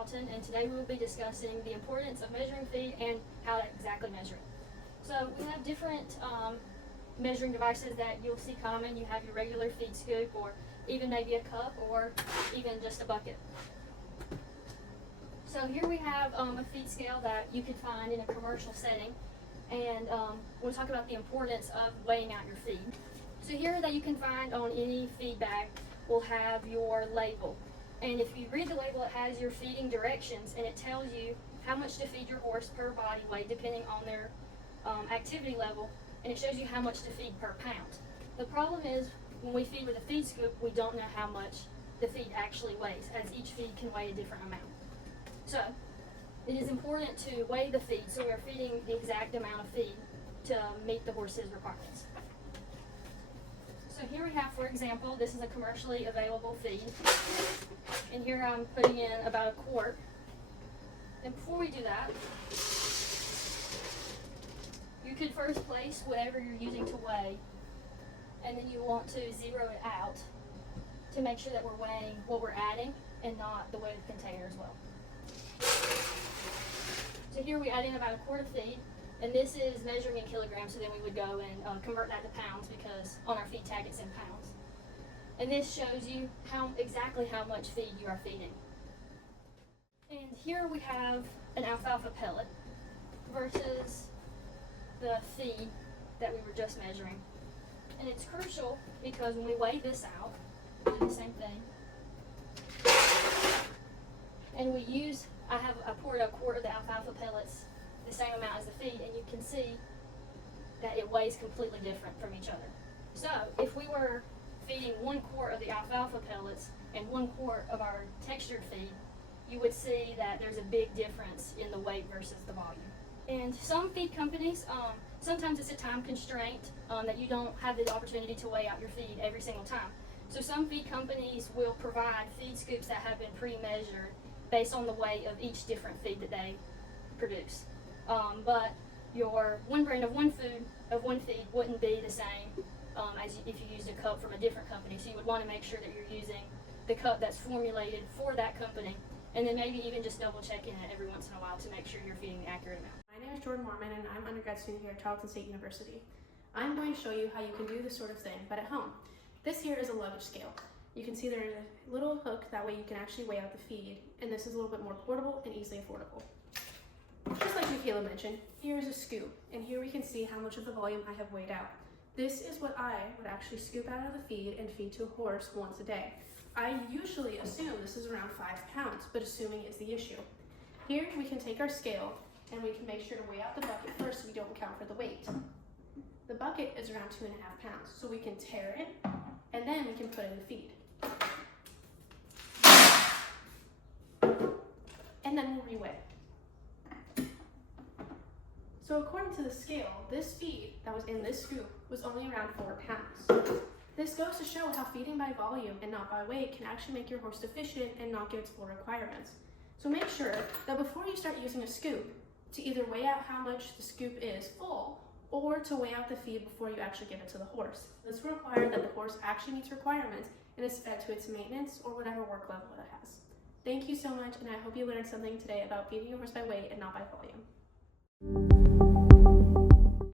Carlton, and today we will be discussing the importance of measuring feed and how to exactly measure it. So we have different measuring devices that you'll see common. You have your regular feed scoop, or even maybe a cup, or even just a bucket. So here we have a feed scale that you could find in a commercial setting, and we'll talk about the importance of weighing out your feed. So here that you can find on any feed bag will have your label. And if you read the label, it has your feeding directions, and it tells you how much to feed your horse per body weight depending on their activity level, and it shows you how much to feed per pound. The problem is when we feed with a feed scoop, we don't know how much the feed actually weighs, as each feed can weigh a different amount. So it is important to weigh the feed so we're feeding the exact amount of feed to meet the horse's requirements. So here we have, for example, this is a commercially available feed, and here I'm putting in about a quart. And before we do that, you could first place whatever you're using to weigh, and then you want to zero it out to make sure that we're weighing what we're adding and not the weight of the container as well. So here we add in about a quart of feed, and this is measuring in kilograms, so then we would go and convert that to pounds, because on our feed tag it's in pounds. And this shows you exactly how much feed you are feeding. And here we have an alfalfa pellet versus the feed that we were just measuring. And it's crucial because when we weigh this out, we do the same thing. And I poured a quart of the alfalfa pellets, the same amount as the feed, and you can see that it weighs completely different from each other. So if we were feeding 1 quart of the alfalfa pellets and 1 quart of our textured feed, you would see that there's a big difference in the weight versus the volume. And some feed companies, sometimes it's a time constraint that you don't have the opportunity to weigh out your feed every single time. So some feed companies will provide feed scoops that have been pre-measured based on the weight of each different feed that they produce. But your one brand of one feed wouldn't be the same as if you used a cup from a different company. So you would want to make sure that you're using the cup that's formulated for that company, and then maybe even just double checking it every once in a while to make sure you're feeding the accurate amount. My name is Jordan Mormon, and I'm an undergrad student here at Tarleton State University. I'm going to show you how you can do this sort of thing, but at home. This here is a luggage scale. You can see there is a little hook, that way you can actually weigh out the feed, and this is a little bit more portable and easily affordable. Just like Michaela mentioned, here is a scoop, and here we can see how much of the volume I have weighed out. This is what I would actually scoop out of the feed and feed to a horse once a day. I usually assume this is around 5 pounds, but assuming is the issue. Here we can take our scale and we can make sure to weigh out the bucket first so we don't count for the weight. The bucket is around 2.5 pounds, so we can tear it and then we can put in the feed. And then we'll reweigh. So according to the scale, this feed that was in this scoop was only around 4 pounds. This goes to show how feeding by volume and not by weight can actually make your horse deficient and not get its full requirements. So make sure that before you start using a scoop, to either weigh out how much the scoop is full, or to weigh out the feed before you actually give it to the horse. This will require that the horse actually meets requirements and is fed to its maintenance or whatever work level it has. Thank you so much, and I hope you learned something today about feeding your horse by weight and not by volume.